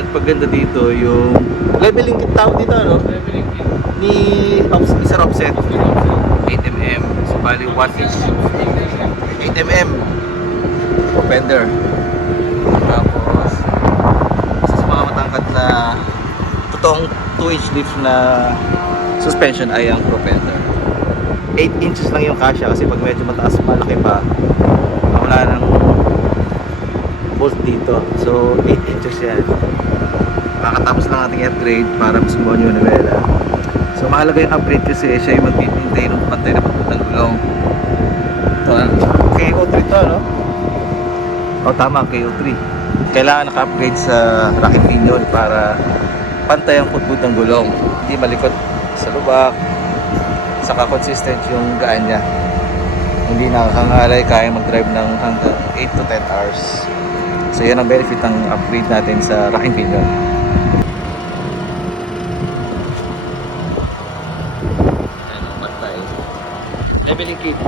nagpaganda dito yung leveling kit tawag dito, ano? Leveling kit. Ni Mr. Offset. 8mm. So, bali 1 inch. 8mm. Propender. Tapos, isa sa mga matangkad na totoong 2-inch lift na suspension ay ang propender. 8 inches lang yung kasya kasi pag medyo mataas, malaki pa, wala nang bolt dito. So 8 inches yan. Makakatapos lang nating upgrade para mas gumawa yung nivela. So mahalaga yung upgrade kasi siya yung magpipintay ng pantay na pagputang gulong. Ito, KO3 to, no? O tama, KO3. Kailangan naka-upgrade sa racking pinion para pantay ang putput ng gulong, hindi malikot sa lubak, saka consistent yung gaan niya, hindi nakakangalay, kaya mag-drive ng hanggang 8 to 10 hours. So yan ang benefit ng upgrade natin sa racking pinion. Leveling kit.